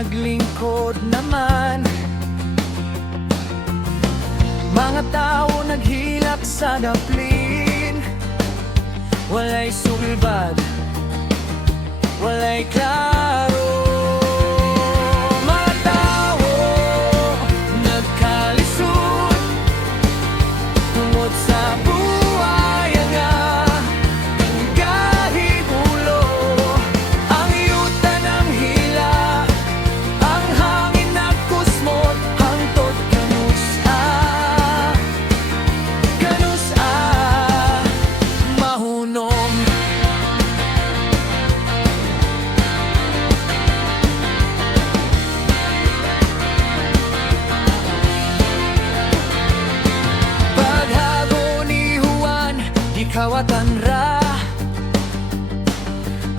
naglingkod naman. Mga tao naghilak sa daplin, walay sulbad, walay klaro. Mga tao nagkalisod tungod sa buhay nga kahit ulo. Ang yuta ng hila, ang hangin nagkusmot, hangtod kanusa mahunom. Paghago ni Juan, di kawatan ra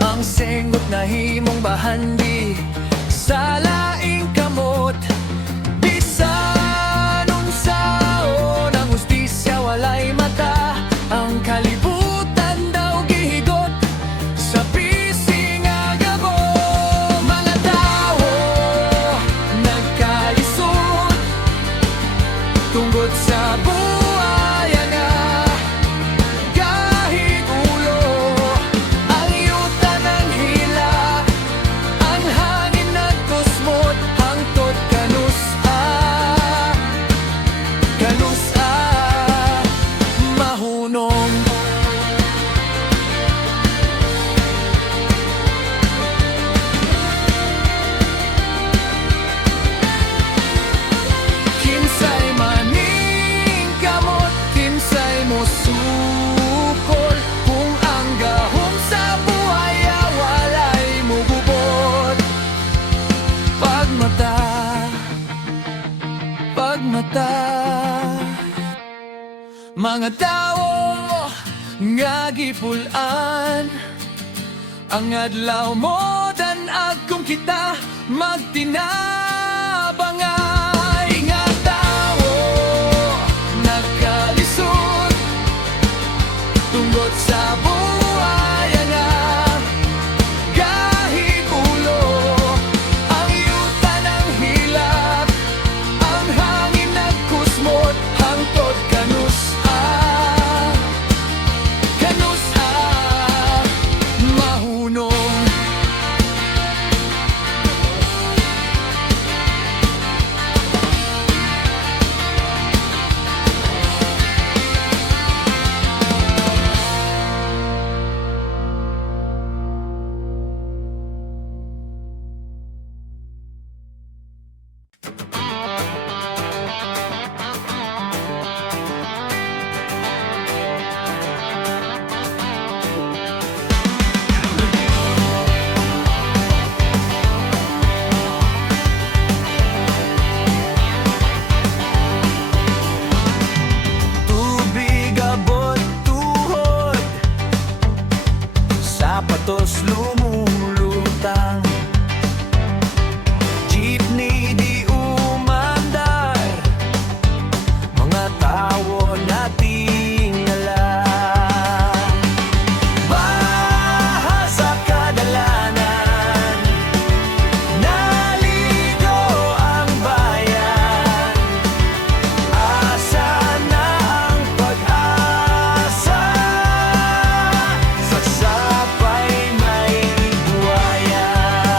ang senggot na himong bahandi sa laing kamot. Bisan unsaon ang hustisya walay mata, ang kalibutan daw gihigot sa pising agabo. Mga tao nagkalisod tungod sa buhay nga kahit ulo. Ang yuta ng hila, ang hangin nagkusmot, hangtod kanusa mahunom. Kinsay maning kamot, kinsay mo sukol, kung ang gahom sa buhay walay mo gubot. Pagmata mga tao nga gipulan, ang adlaw mo dan-ag kung kita magtinabangay. Nga tao nagkalisod tungod sa buhay nga kahit ulo. Ang yuta ng hilak, ang hangin nagkusmot, hangtod kanusa mahunom. Tubig abot tuhod, sapatos lumulutang, jeepney di umandar, mga tao natingala. Baha sa kadalanan, naligo ang bayan. Asa na ang pag-asa, sa sapay may buhaya.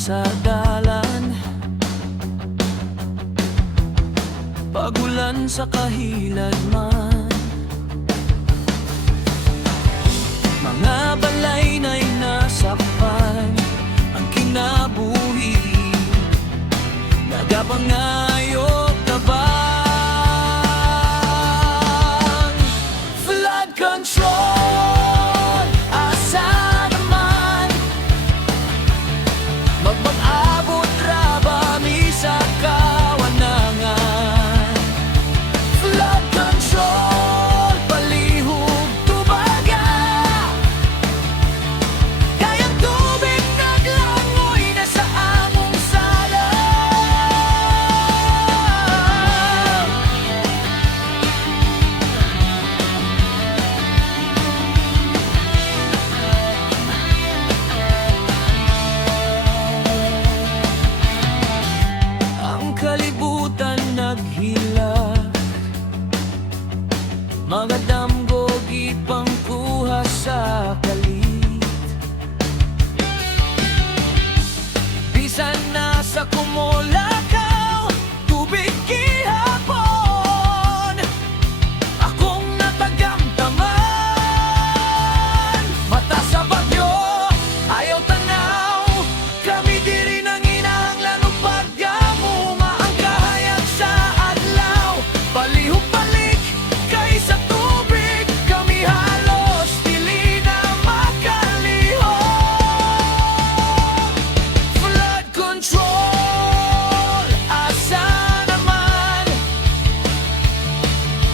sa dalan, pagulan sa kahilan man. Mga balay na'y nasakpan, ang kinabuhi nagapangayok tabang. Flood control, asa naman magpag-abot ra ba mi sa kawanangan. Flood control, palihog tubaga, kayang tubig naglangoy na sa among sala. Ang kalibutan naghilak, mga damgog ipangkuha sa kalit. Bisan na sa kumulakaw, tubig gihapon, akong natagamdaman. Mata sa bagyo, ayaw tanaw, kami diri nang inahanglan ug paggamuma ang kahayag sa adlaw. Palihog balik kay sa tubig, kami halos dili na makalihok. Flood control, asa naman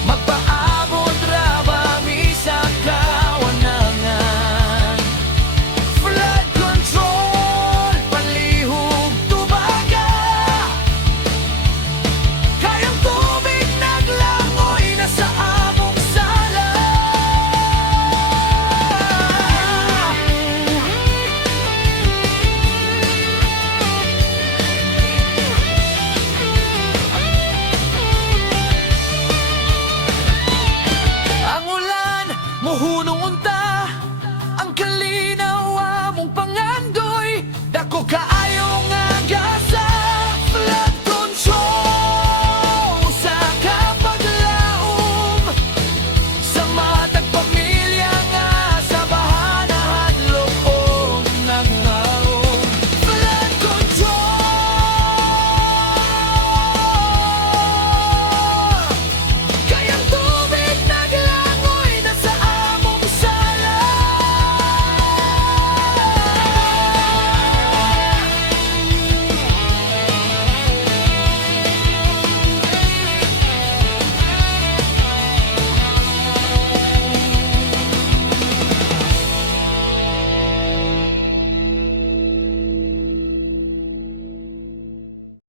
magpaabot ra ba mi sa kawanangan. Flood control, palihog tubaga, kayang tubig naglangoy na sa among sala. Ang ulan, muhunong unta, ang kalinaw